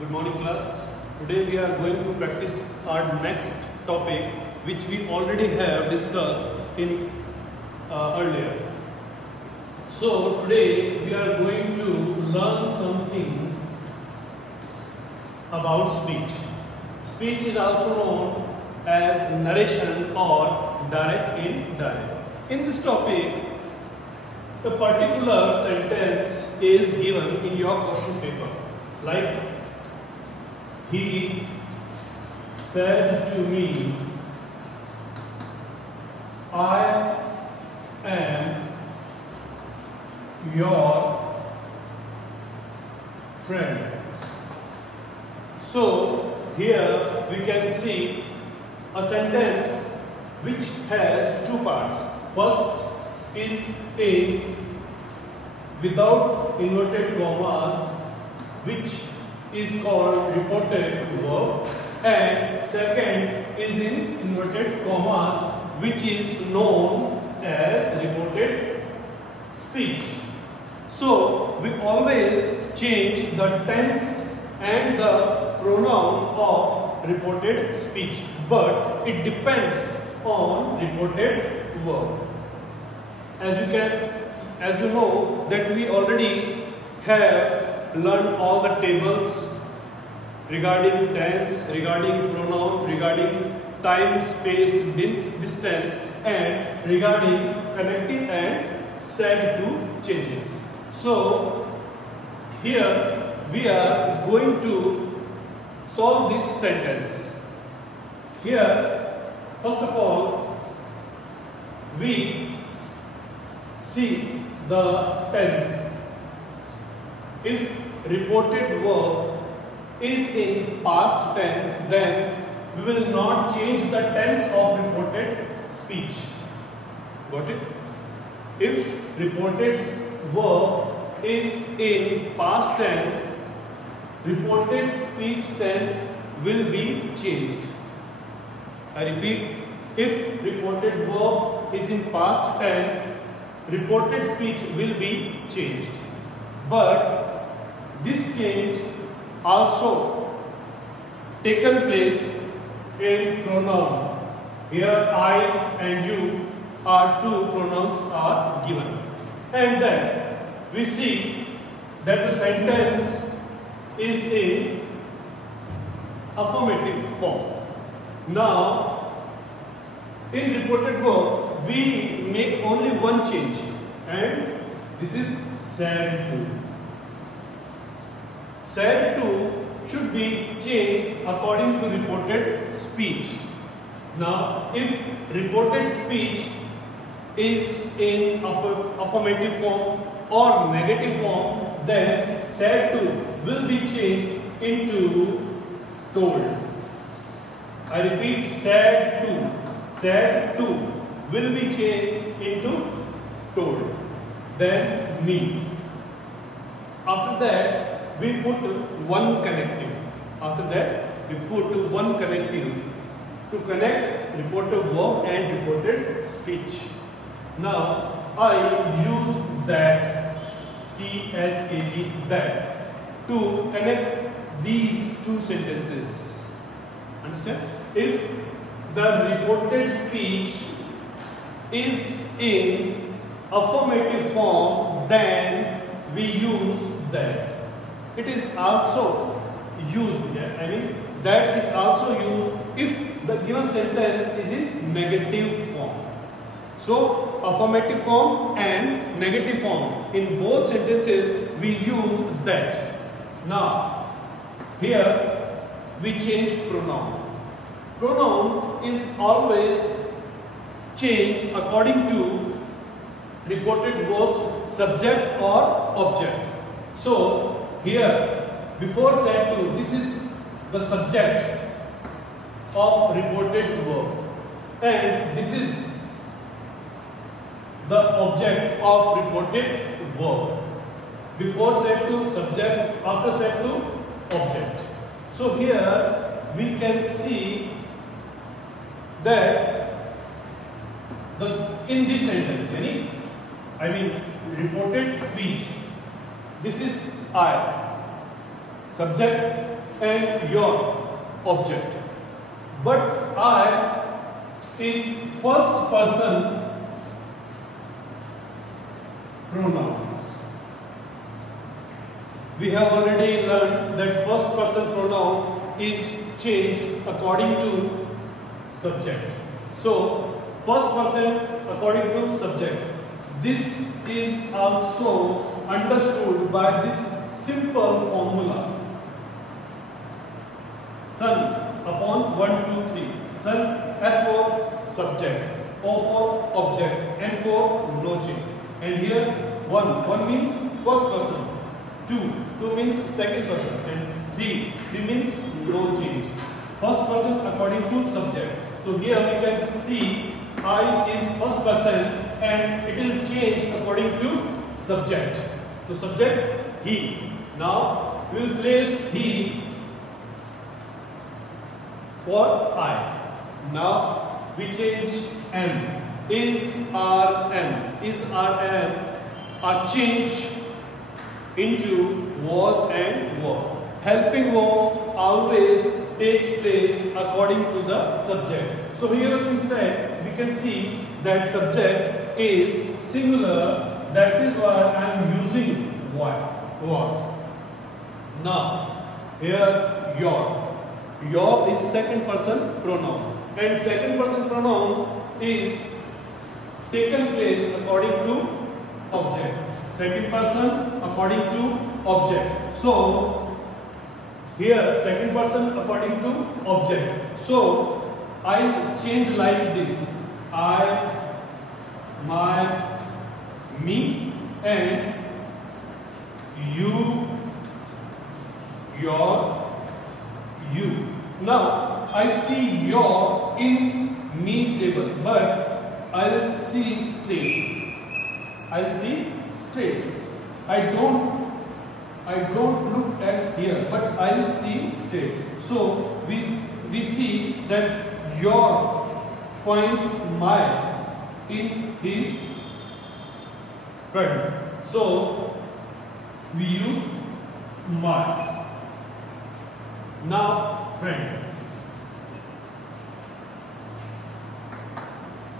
Good morning class. Today we are going to practice our next topic which we already have discussed in earlier. So today we are going to learn something about speech. Speech is also known as narration or direct indirect. In this topic, a particular sentence is given in your question paper, like he said to me, I am your friend. So here we can see a sentence which has two parts. First is in without inverted commas, which is called reported verb, and second is in inverted commas, which is known as reported speech. So we always change the tense and the pronoun of reported speech, but it depends on reported verb. As you know that we already have learned all the tables regarding tense, regarding pronoun, regarding time, space, distance, and regarding connective and said to changes. So here we are going to solve this sentence. Here, first of all, we see the tense. If reported verb is in past tense, then we will not change the tense of reported speech. Got it? If reported verb is in past tense, reported speech tense will be changed. I repeat, if reported verb is in past tense, reported speech will be changed. But this change also taken place in pronoun. Here I and you are two pronouns are given. And then we see that the sentence is in affirmative form. Now, in reported verb, we make only one change, and this is said to. Said to should be changed according to reported speech. Now, if reported speech is in affirmative form or negative form, then said to will be changed into told. I repeat, said to will be changed into told. Then me. After that, we put one connective. After that, we put one connective to connect reported verb and reported speech. Now, I use that, T-H-A-T, that, to connect these two sentences. Understand? If the reported speech is in affirmative form, then we use that. It is also used, that is also used if the given sentence is in negative form. So affirmative form and negative form, in both sentences we use that. Now here we change pronoun. Pronoun is always changed according to reported verbs subject or object. So here, before said to, this is the subject of reported verb, and this is the object of reported verb. Before said to, subject, after said to, object. So here we can see that in this sentence, reported speech, this is I. Subject and your object. But I is first person pronoun. We have already learned that first person pronoun is changed according to subject. So first person according to subject. This is also understood by this simple formula. Sun upon 1, 2, 3. Sun as for subject, O for object, N for no change. And here 1 means first person, 2 means second person, and 3 means no change. First person according to subject. So here we can see I is first person and it will change according to subject. So subject he. Now we will place he for I. Now we change M. Is RM are changed into was and were. Helping verb always takes place according to the subject. So here we can see that subject is singular. That is why I am using was. Now here your is second person pronoun, and second person pronoun is taken place according to object. Second person according to object. So here second person according to object. So I change like this: I, my, me, and you, your, you. Now I see your in me's table, but I'll see straight. I don't look at here, but I'll see straight. So we see that your finds my in his friend. So we use my. Now friend.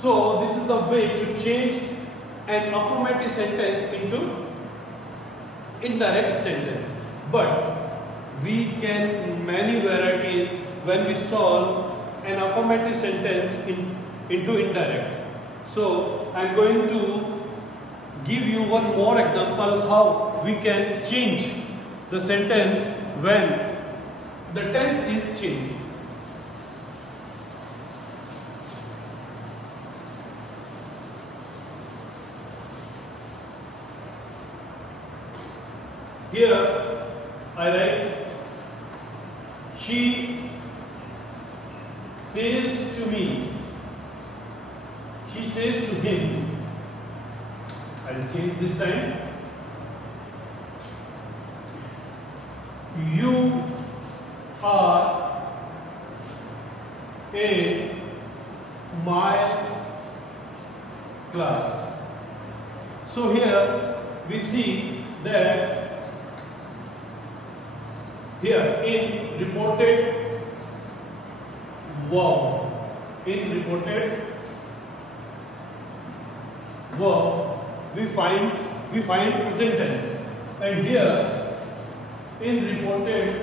So this is the way to change an affirmative sentence into indirect sentence. But we can many varieties when we solve an affirmative sentence into indirect. So I am going to give you one more example how we can change the sentence when the tense is changed. Here I write, she says to me, she says to him. I will change this time. You are in my class. So here we see that here in reported verb, we find present tense, and here in reported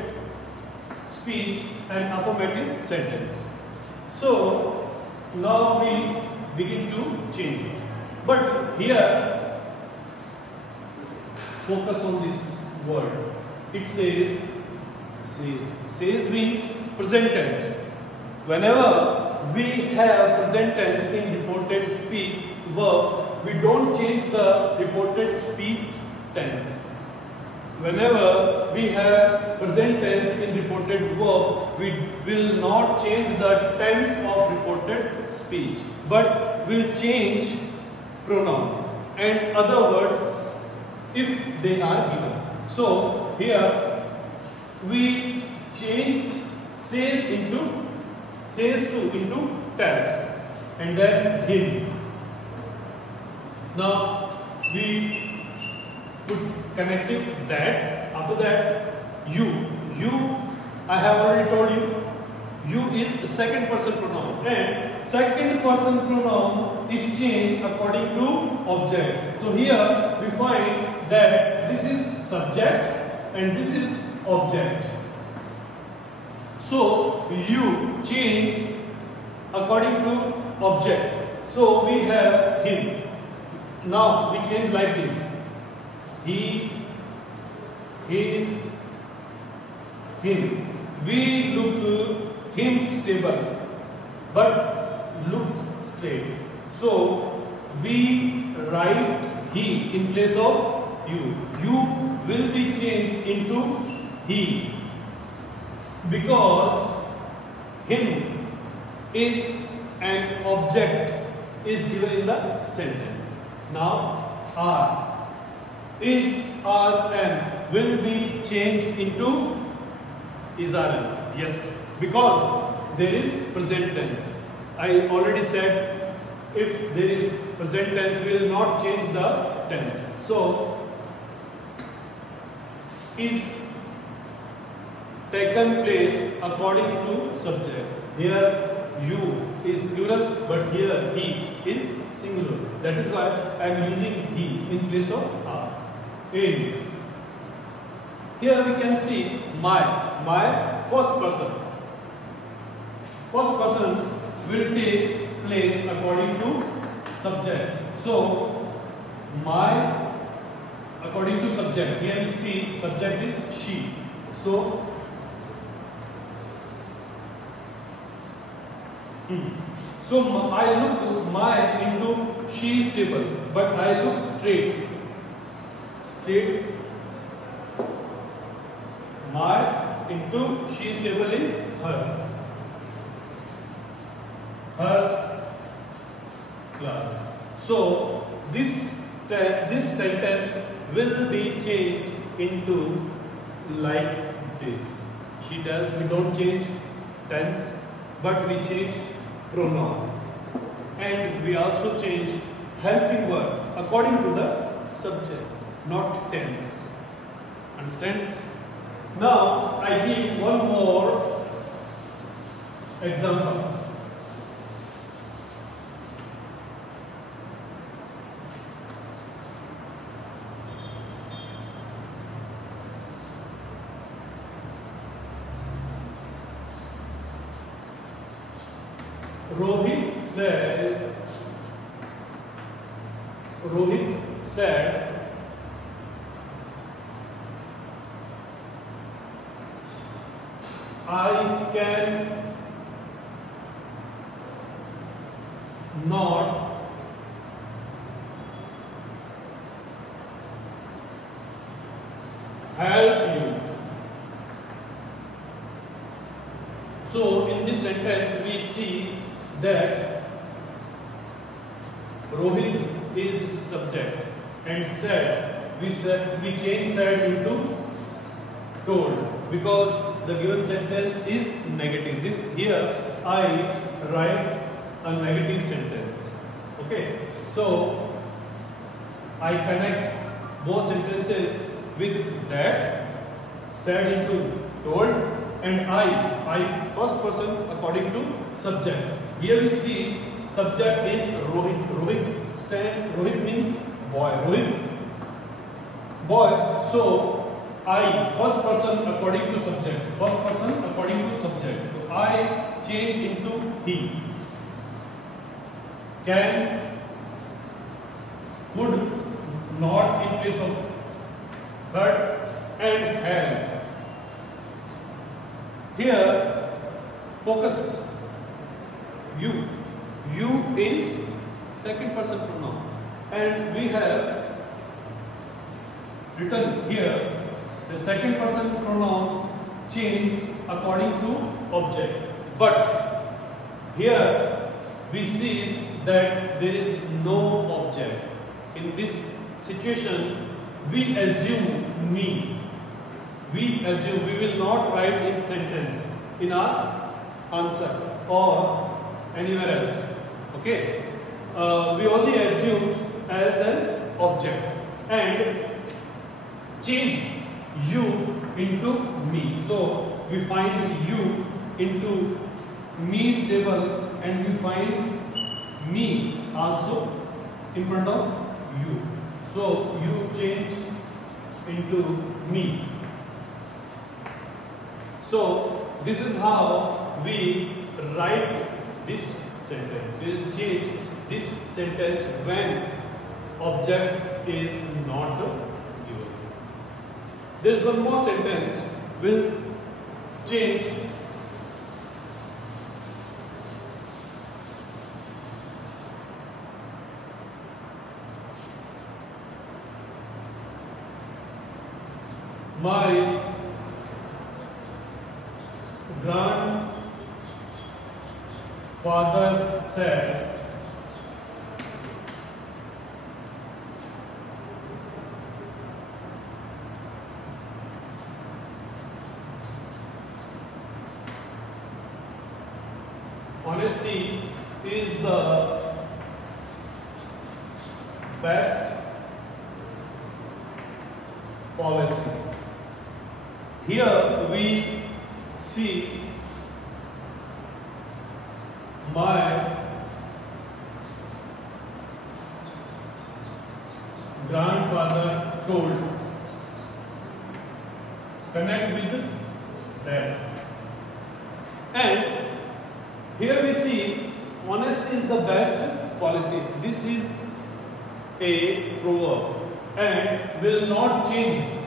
speech an affirmative sentence. So now we begin to change it. But here focus on this word. It says. Says means present tense. Whenever we have present tense in reported speech verb, we don't change the reported speech tense. Whenever we have present tense in reported verb, we will not change the tense of reported speech, but will change pronoun and other words if they are given. So here we change says into tells, and then him. Now we put connective that. After that you I have already told you, you is the second person pronoun, and second person pronoun is changed according to object. So here we find that this is subject and this is object. So you change according to object. So we have him. Now we change like this. He, his, him. We look him stable, but look straight. So we write he in place of you. You will be changed into he, because him is an object is given in the sentence. Now are, is, are, and will be changed into is, are, and. Yes, because there is present tense. I already said if there is present tense, we will not change the tense. So is taken place according to subject. Here you is plural, but here he is singular. That is why I am using he in place of are. In here we can see my first person. First person will take place according to subject. So my according to subject. Here we see subject is she. So I look my into she is stable, but I look straight. My into she is stable is her. Her class. So this sentence will be changed into like this. She tells we don't change tense, but we change pronoun, and we also change helping verb according to the subject, not tense. Understand? Now I give one more example. Rohit said I can not help you. So in this sentence we see that Rohit is subject and said, we change said into told, because the given sentence is negative. Here I write a negative sentence. Okay, so I connect both sentences with that, said into told, and I first person according to subject. Here we see subject is Rohit. Rohit means boy. Boy. So I first person according to subject. First person according to subject. So I change into he. Can, would, not in place of but, and has. Here focus you. You is second person pronoun, and we have written here the second person pronoun change according to object, but here we see that there is no object. In this situation we assume me. We assume, we will not write in sentence in our answer or anywhere else. Okay, we only assume as an object and change you into me. So we find you into me's table and we find me also in front of you. So you change into me. So this is how we write this sentence. We will change this sentence when object is not given. There is one more sentence. We'll change my grandfather said honesty is the best policy. Here we see my grandfather told. Connect with that. And here we see honest is the best policy. This is a proverb and will not change.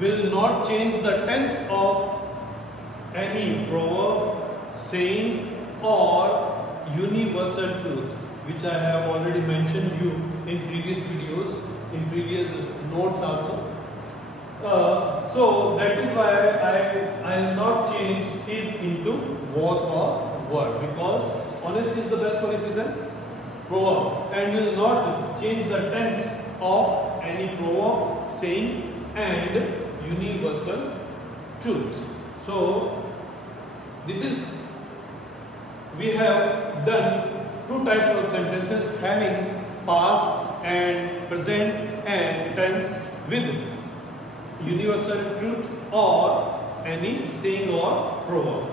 Will not change the tense of any proverb, saying or universal truth, which I have already mentioned you in previous videos, in previous notes also. So that is why I will not change is into was or were, because honest is the best policy then proverb, and will not change the tense of any proverb, saying and universal truth. So this is, we have done two types of sentences having past and present and tense with universal truth or any saying or proverb.